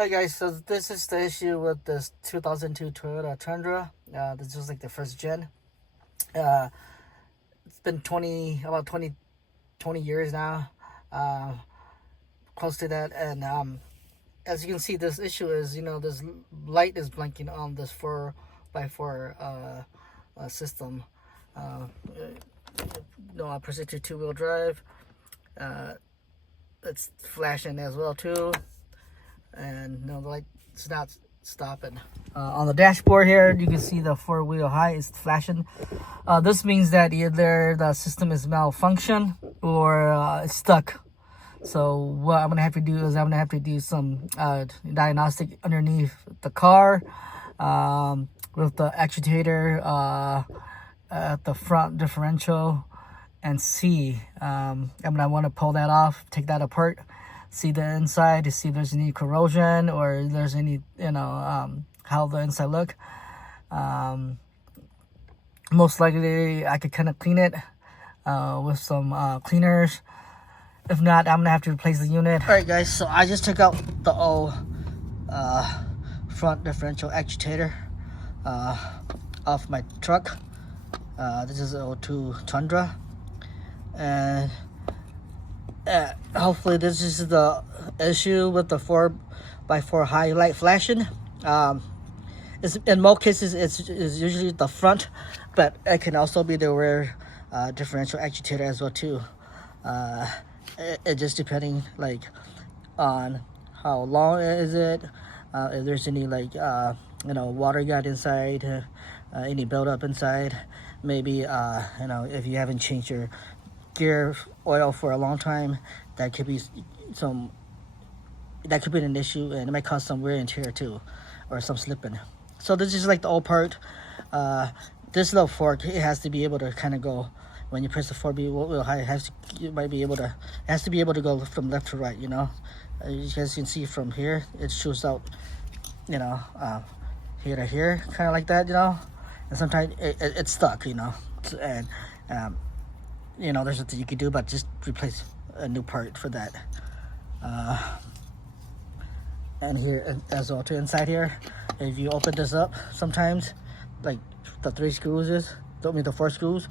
Hi guys, so this is the issue with this 2002 Toyota Tundra. This was like the first gen. Uh, it's been about 20 years now, uh, close to that. And as you can see, this issue is, this light is blinking on this 4x4 system. Uh, no, precision two-wheel drive. It's flashing as well too. And no, the light's not stopping. On the dashboard here, you can see the four-wheel high is flashing. This means that either the system is malfunction or it's stuck. So what I'm gonna have to do is I'm gonna have to do some diagnostic underneath the car with the actuator at the front differential and see. I'm gonna want to pull that off, take that apart, see the inside to see if there's any corrosion or if there's any, how the inside look. Most likely I could kind of clean it with some cleaners. If not, I'm gonna have to replace the unit. All right guys, so I just took out the old front differential actuator off my truck. This is an 02 Tundra, and hopefully this is the issue with the 4x4 high light flashing. In most cases it's usually the front, but it can also be the rear differential actuator as well too. It just depending like on how long is it, if there's any like water got inside, any buildup inside, maybe if you haven't changed your gear oil for a long time, that could be an issue, and it might cause some wear and tear too, or some slipping. So this is like the old part. This little fork, it has to be able to kind of go when you press the 4-wheel high. It has to be able to go from left to right. You guys can see from here, it shoots out, here to here, kind of like that, and sometimes it's stuck, and there's nothing you can do but just replace a new part for that. And here as well too, inside here, if you open this up, sometimes like the 4 screws,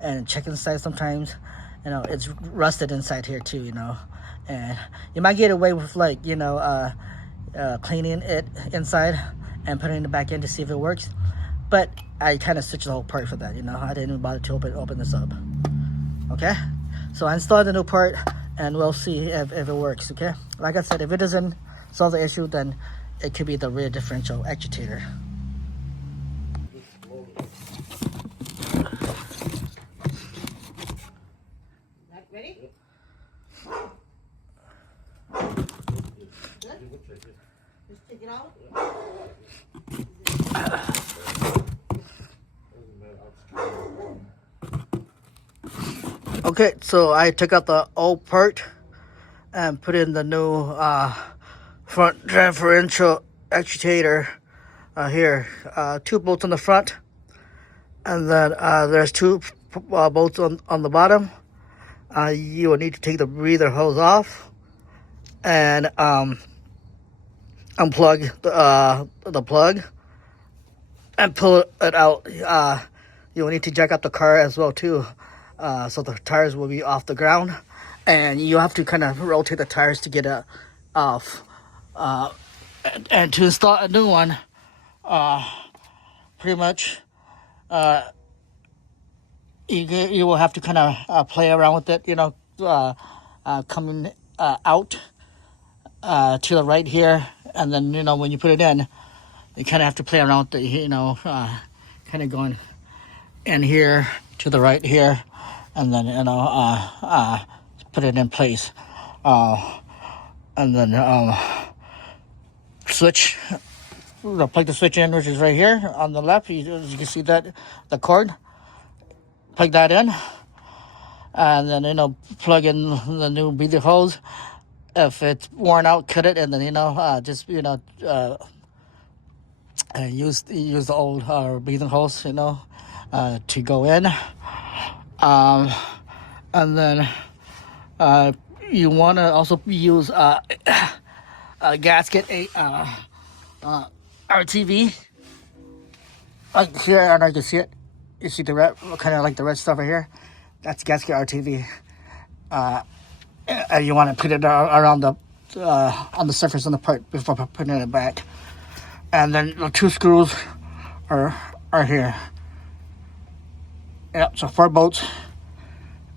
and check inside, sometimes it's rusted inside here too, and you might get away with like cleaning it inside and putting it back in to see if it works, but I kind of switched the whole part for that. I didn't even bother to open this up. Okay, so I installed the new part and we'll see if it works. Okay, like I said, if it doesn't solve the issue, then it could be the rear differential actuator. Ready? Good? Just take it out. Okay, so I took out the old part and put in the new front differential actuator here. 2 bolts on the front, and then there's 2 bolts on the bottom. You will need to take the breather hose off and unplug the plug and pull it out. You will need to jack up the car as well too, so the tires will be off the ground, and you have to kind of rotate the tires to get it off. And to install a new one, pretty much you will have to kind of play around with it, coming out to the right here, and then when you put it in, you kind of have to play around with it, kind of going in here to the right here, and then put it in place, and then plug the switch in, which is right here on the left. You can see that the cord, plug that in, and then plug in the new breather hose. If it's worn out, cut it, and then just use the old breathing hose to go in, and then you want to also use gasket, RTV. Like here, I don't know if you can see it. You see the red, kind of like the red stuff right here. That's gasket RTV. And you want to put it around the on the surface on the part before putting it back. And then the 2 screws are here. Yep, so 4 bolts.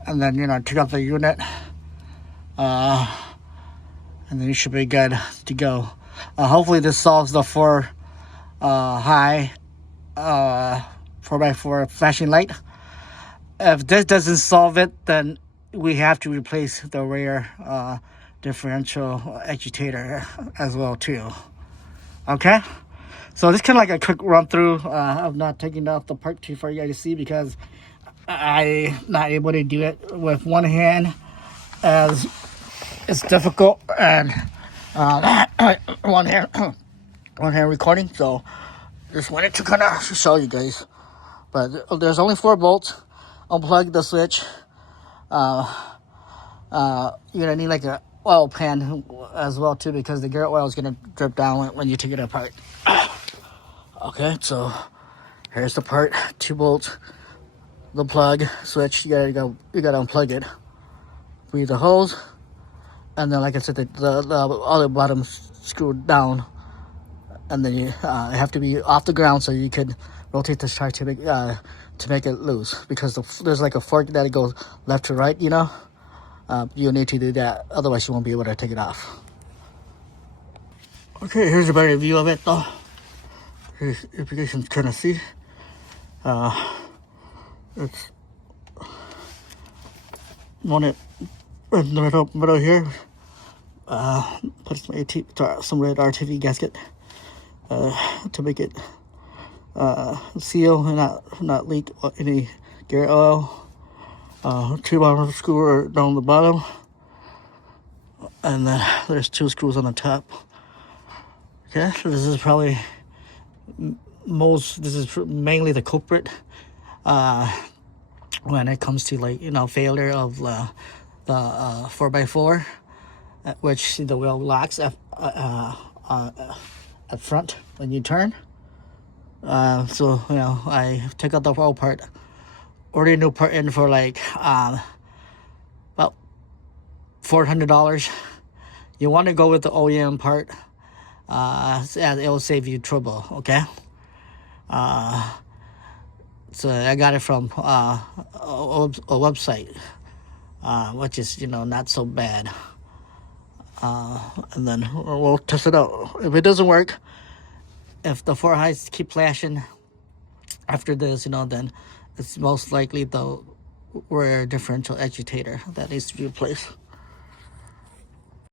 And then, take out the unit. And then you should be good to go. Hopefully this solves the 4 high 4x4 flashing light. If this doesn't solve it, then we have to replace the rear differential actuator as well too. Okay, so this is kind of like a quick run through. I'm not taking off the part 2 for you guys to see because I'm not able to do it with one hand, as it's difficult, and one hand recording. So just wanted to kind of show you guys. But there's only 4 bolts. Unplug the switch. You're gonna need like a oil pan as well too, because the gear oil is gonna drip down when you take it apart. Okay, so here's the part. 2 bolts, the plug, switch. You gotta unplug it. Read the hose, and then like I said, the other bottom screwed down, and then you have to be off the ground so you can rotate this tire to make it loose, because there's like a fork that it goes left to right. You need to do that, otherwise you won't be able to take it off. Okay, here's a better view of it though. Here's, if you guys can kind of see, it's on it in the middle here. Put some red RTV gasket to make it seal and not leak any gear oil. 2 bottom screw down the bottom, and then there's 2 screws on the top. Okay, so this is probably mainly the culprit when it comes to failure of the 4x4, which the wheel locks at front when you turn. So I took out the whole part, ordered a new part in for like about $400. You want to go with the OEM part, as it will save you trouble. Okay. So I got it from a website, which is not so bad. And then we'll test it out. If it doesn't work, if the 4 highs keep flashing after this, then it's most likely the rear differential actuator that needs to be replaced.